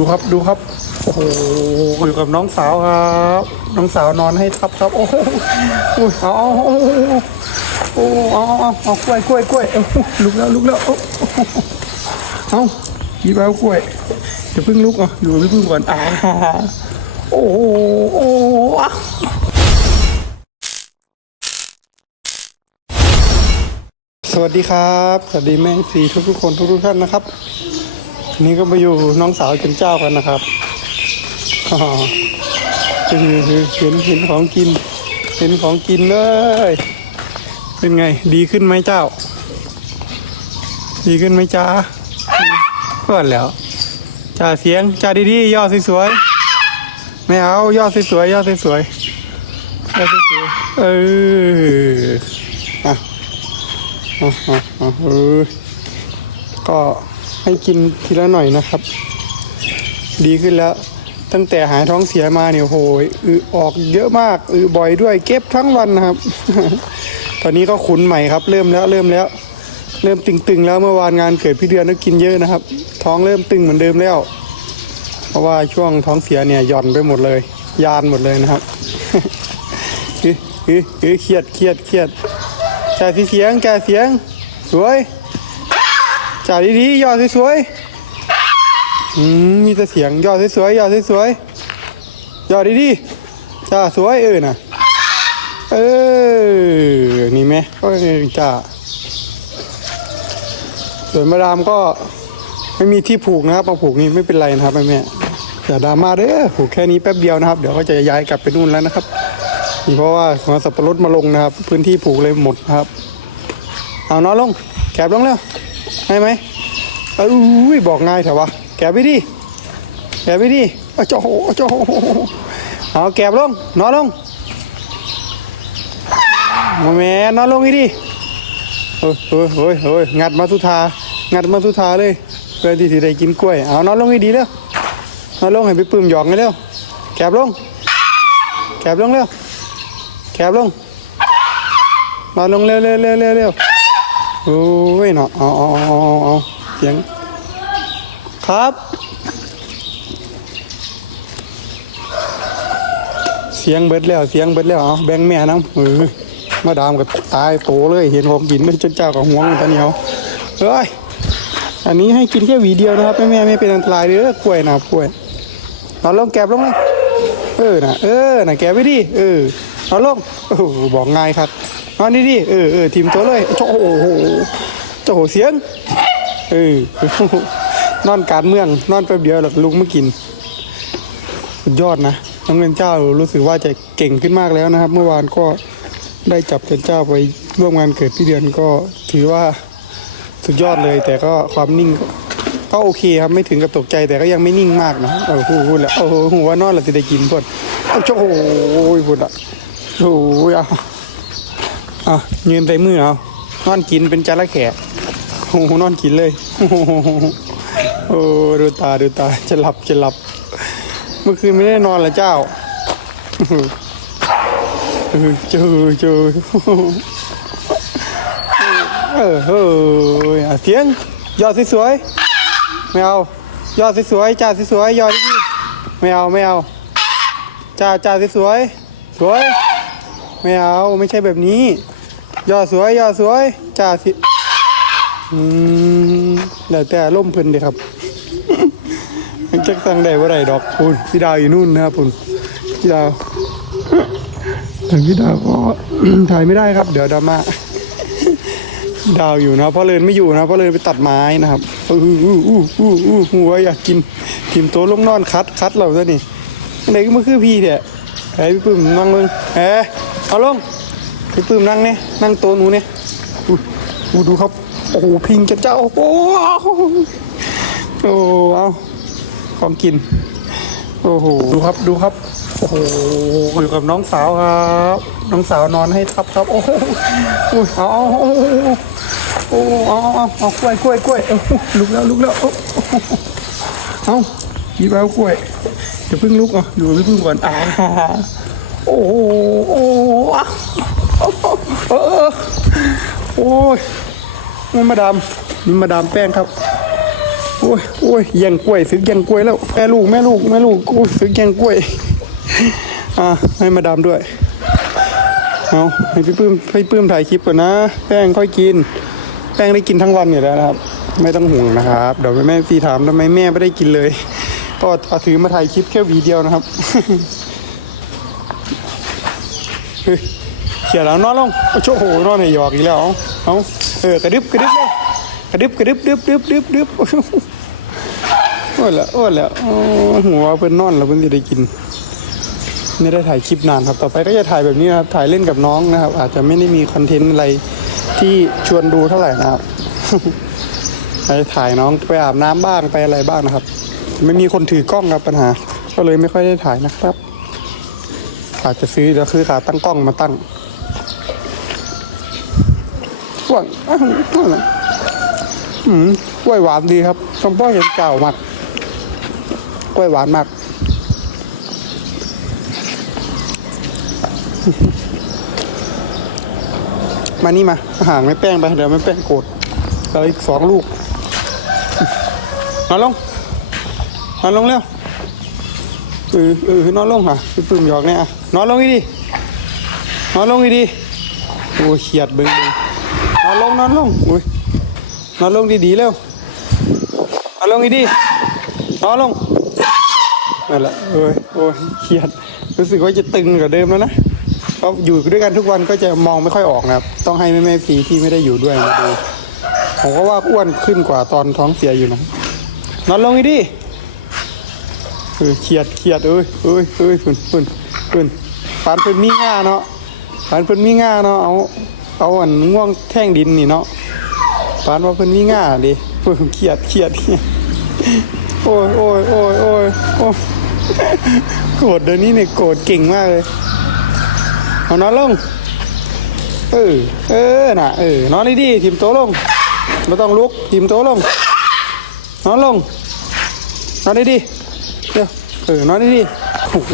ดูครับดูครับโอ้โหอยู่กับน้องสาวครับ น้องสาวนอนให้ทับครับโอ้โหอุ้ยเอาเอาโอ้เอาเอาเอาเอากล้วยกล้วยกล้วยลุกแล้วลุกแล้วเอาเอาหยิบเอากล้วยจะพึ่งลุกอะอยู่กับพี่พึ่งก่อนอ่าโอ้โหโอ้โหสวัสดีครับ สวัสดีแม่สีทุกทุกคนทุกทุกท่านนะครับ นนี้ก็มาอยู่น้องสาวกินเจ้ากันนะครับอ๋อเห็นเห็นเห็นของกิน เห็นของกินเลย เป็นไง ดีขึ้นไหมเจ้า ดีขึ้นไหมจ้าก็แล้วจ่าเสียงจ่าดีๆย่อสวยๆไม่เอาย่อสวยๆย่อสวยๆย่อสวยๆเอออะอะอะอะเออก็ ให้กินทีละหน่อยนะครับ ดีขึ้นแล้ว ตั้งแต่หายท้องเสียมาเนี่ยโหยอือออกเยอะมากอือบ่อยด้วยเก็บทั้งวันนะครับ ตอนนี้ก็ขุนใหม่ครับ เริ่มแล้วเริ่มแล้ว เริ่มตึงๆ แล้วเมื่อวานงานเกิดพี่เดือนก็กินเยอะนะครับ ท้องเริ่มตึงเหมือนเดิมแล้ว เพราะว่าช่วงท้องเสียเนี่ยหย่อนไปหมดเลย ยานหมดเลยนะครับเฮ้ยเฮ้ยเฮ้ยเครียดเครียดเครียดจ่ายเสียงจ่ายเสียงสวย จ่ายดีๆยอดสวยๆอืมมีแต่เสียงยอดสวยๆยอดสวยๆยอดดีๆจ้าสวยเออน่ะเออนี่ไหมก็จ้าส่วนมาดามก็ไม่มีที่ผูกนะครับมาผูกนี่ไม่เป็นไรนะครับแม่แม่อย่าดราม่าเด้อผูกแค่นี้แป๊บเดียวนะครับ เดี๋ยวก็จะย้ายกลับไปนู่นแล้วนะครับนี่เพราะว่าหัวสับปะรดมาลงนะครับ พื้นที่ผูกเลยหมดครับ เอาน้อยลงแคบลงเร็ว ให้ไหมเอ้ยบอกง่ายเถอะวะแกะไปดิแกะไปดิเอาเจ้าโหเจ้าโหเอาแกะลงนอนลงมาแม่นอนลงอีดิเฮ้ยเฮ้ยเฮ้ยเฮ้ยงัดมาสุธางัดมาสุธาเลยเพื่อที่จะได้กินกล้วยเอานอนลงให้ดีเร็วนอนลงให้ไปปื้มหยอกไงเร็วแกะลงแกะลงเร็วแกะลงนอนลงเร็วเร็วเร็วเร็ว โอ้ยเนาะเอาเอาเอาเอาเสียง ครับ เสียงเบิดแล้ว เสียงเบิดแล้วเอาแบงแม่น้ำเออมาดามกับตายโตเลยเห็นของกินไม่จนเจ้ากับห่วงตอนนี้เอาเฮ้ยอันนี้ให้กินแค่หวีเดียวนะครับแม่แม่ไม่เป็นอันตรายเด้อกล้วยนะกล้วยนอนลงแกบลงเลยเออนะเออนะแกบไปดิเออนอนลงโอ้บอกง่ายครับ อนนี่ดิเออเออทีมตัวเลยโอ้โหโอ้โหเสียงเออนอนการเมือง นอนแป๊บเดียวหลักลุกมากินสุดยอดนะน้องเงินเจ้ารู้สึกว่าจะเก่งขึ้นมากแล้วนะครับ เมื่อวานก็ได้จับเงินเจ้าไปร่วมงานเกิดพี่เดือนก็ถือว่าสุดยอดเลย แต่ก็ความนิ่งก็โอเคครับไม่ถึงกับตกใจแต่ก็ยังไม่นิ่งมากนะเออพูดแล้วโอ้โหหัว่านอนเราจะได้กินพอดเอาโจ้ยพูดอะโอ้ยอะ อะยืนใส่มือเอานอนกินเป็นจระเข้โอ้นอนกินเลยโอ้ดูตาดูตาจะหลับจะหลับ เมื่อคืนไม่ได้นอนเหรอเจ้าเออเจอเจอเออเฮ้ยเสียงยอดสวยๆไม่เอายอดสวยๆจ้าสวยๆยอดดีๆไม่เอาไม่เอาจ้าจ้าสวยๆสวยไม่เอาไม่ใช่แบบนี้ ยอดสวยยอดสวยจ้าสิอืมแล้วแต่ล่มเพิ่นเดีครับมันจักสั่งได้ว่าไรดอกคุณพี่ดาวอยู่นู่นนะครับคุณพี่ดาวแต่พี่ดาวก็ถ่ายไม่ได้ครับ เดี๋ยวดราม่าดาวอยู่นะเพราะเลินไม่อยู่นะเพราะเลินไปตัดไม้นะครับอู้อู้อู้อู้อู้หัวอยากกินทีมโตลงนอนคัดคัดเราซะนี่ไหนก็มาคือพี่เนี่ยไอ้พี่ปื้มนั่งลงเอ้เอาลง พี่ปื้มนั่งเนี่ยนั่งโต๊ะหนูเนี่ยอู้อู้ดูครับ โอ้โหพิงกันเจ้า โอ้โหโอ้เอาของกิน โอ้โหดูครับดูครับโอ้โหอยู่กับน้องสาวครับ น้องสาวนอนให้ทับครับ โอ้โหอุ้ยเอาเอาเอาโอ้เอาเอาเอากล้วยกล้วยกล้วยลุกแล้วลุกแล้วเอาหยิบเอากล้วยอย่าเพิ่งลุกอะอยู่ไม่พิ่งก่อนอ่าโอ้โห โอ้โอ้ยนี่มาดามนี่มาดามแป้งครับ โอ้ยโอ้ยแย่งกล้วยซึกแย่งกล้วยแล้วแม่ลูกแม่ลูกแม่ลูกโอ้ยซึกแย่งกล้วย อะให้มาดามด้วยเอาให้พี่ปื้มให้ปื้มถ่ายคลิปก่อนนะ แป้งค่อยกิน แป้งได้กินทั้งวันอยู่แล้วนะครับ ไม่ต้องห่วงนะครับเดี๋ยวแม่พี่ถามทำไมแม่ไม่ได้กินเลย ก็ถือมาถ่ายคลิปแค่วีเดียวนะครับ เขียนแล้วนอนลงโอ้โหนอนให้หยอกอีกแล้วเอาเอาเออกระดึบกระดึบเลยกระดึบกระดึบดึบดึบดึบดึบโอ้โหอ้ยละโอ้ยละโอ้หัวเพิ่นนอนแล้วเพิ่นจะได้กินไม่ได้ถ่ายคลิปนานครับ ต่อไปก็จะถ่ายแบบนี้นะครับ ถ่ายเล่นกับน้องนะครับ อาจจะไม่ได้มีคอนเทนต์อะไรที่ชวนดูเท่าไหร่นะครับไปถ่ายน้องไปอาบน้ำบ้างไปอะไรบ้างนะครับ ไม่มีคนถือกล้องครับปัญหา ก็เลยไม่ค่อยได้ถ่ายนะครับ อาจจะซื้อแล้วคือขาตั้งกล้องมาตั้ง หวานอ้าวอ้าวอืมกล้วยหวานดีครับชมพ่อเห็นเก่ามากกล้วยหวานมากมานี่มาห่างไม่แป้งไป เดี๋ยวไม่แป้งโกรธเราอีกสองลูกนอนลงนอนลงเร็วเออเออนอนลงค่ะพี่ปื้มหยอกเนี่ยนอนลงอีดีนอนลงอีดีโอ้เขียดเบิ้งเบิ่ง ลงนอนลงอุ้ยนอนลงดีๆเร็วนอนลงอีดีนอนลงนั่นแหละโอ้ยโอ้ยเขียดรู้สึกว่าจะตึงกว่าเดิมแล้วนะก็อยู่ด้วยกันทุกวันก็จะมองไม่ค่อยออกนะครับ ต้องให้แม่แม่ฟีที่ไม่ได้อยู่ด้วยมาดูผมก็ว่าอ้วนขึ้นกว่าตอนท้องเสียอยู่นะนอนลงอีดิเออเครียดเครียดเอ้ยเอ้ยเอ้ยฝุ่นฝุ่นฝุ่นปานเพิ่นมีง่าเนาะปานเพิ่นมีง่าเนาะเอา เอาอันง่วงแท่งดินนี่เนาะปานว่าเพิ่นมีง่าดิเพิ่นเครียดเครียดเนี่ยโอ้ยโอ้ยโอ้ยโอ้ยโอ้ยโกรธเดี๋ยวนี้เนี่ยโกรธเก่งมากเลยเอานอนลงเออเออน่ะเออนอนดีๆทิมโตะลงไม่ต้องลุกทิมโตะลงนอนลงนอนดีๆเดี๋ยวเออนอนดีๆโอ้โห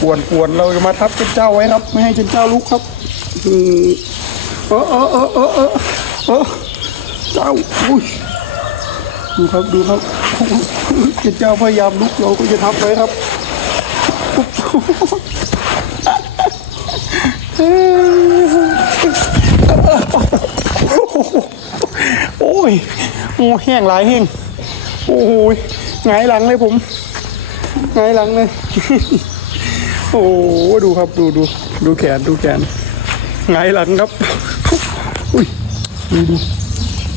ปวนปวนเราจะมาทับเจ้าเจ้าไว้ครับ ไม่ให้เจ้าเจ้าลุกครับ อืมเออเออเออเออเออเออเจ้าอุ้ยดูครับดูครับเจ้าเจ้าพยายามลุกเราก็จะทับไว้ครับโอ้ยโอ้แห้งหลายแห้งโอ้ยหงายหลังเลยผมหงายหลังเลย โอ้ดูครับดูดูดูแขนดูแขน หงายหลังครับ อุ้ยดูดู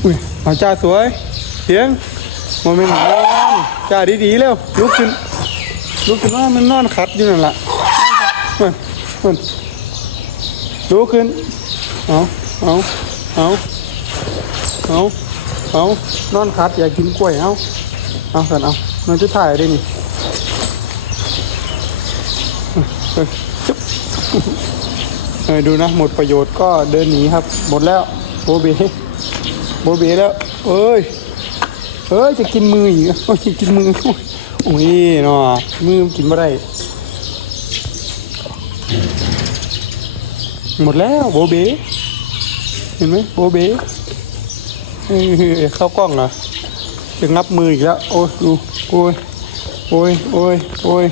อุ้ยเอาจ้าสวยเสียงโมเมนต์นอนจ้าดีๆเร็วลุกขึ้นลุกขึ้นว่ามันนอนขัดอยู่นั่นแหละมันมันลุกขึ้นเอาเอาเอาเอาเอานอนคัดอยากกินกล้วยเอาเอาสันเอามันจะถ่ายได้นี่เฮ้ยจุ๊บ เออดูนะ หมดประโยชน์ก็เดินหนีครับ หมดแล้วโบเบโบเบแล้ว เอ้ยเอ้ยจะกินมืออีกโอ้ยจะกินมือโอ้ยโอ้ยเนาะมือกินไม่ได้หมดแล้วโบเบเห็นไหมโบเบเฮ้ยเข้ากล้องเหรอจะงับมืออีกแล้ว โอ้ยดูโอ้ยโอ้ยโอ้ยโอ้ย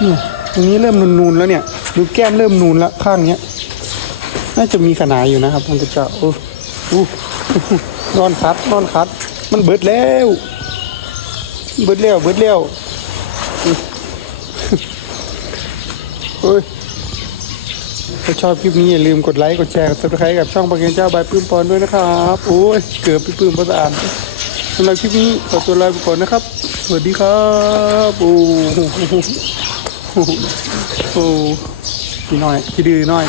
เนี่ยตรงนี้เริ่มนูนๆแล้วเนี่ย ดูแก้มเริ่มนูนล้วข้างเนี้ย น่าจะมีขนาดอยู่นะครับมันจะจะโอ้อู้นอนคัดนอนคัด มันเบิดแล้ว เบิดแล้วเบิดแล้วเฮ้ยถ้าชอบคลิปนี้อย่าลืมกดไลค์กดแชร์กดซับสไครต์กับช่องปังเกนเจ้าบายปื้มปอนด้วยนะครับโอ้ยเกือบไปปื้มภาษาอ่านสำหรับคลิปนี้ขอตัวลาไปก่อนนะครับ สวัสดีครับโอ้ โอ้พี่น้อยพี่ดื้อน้อย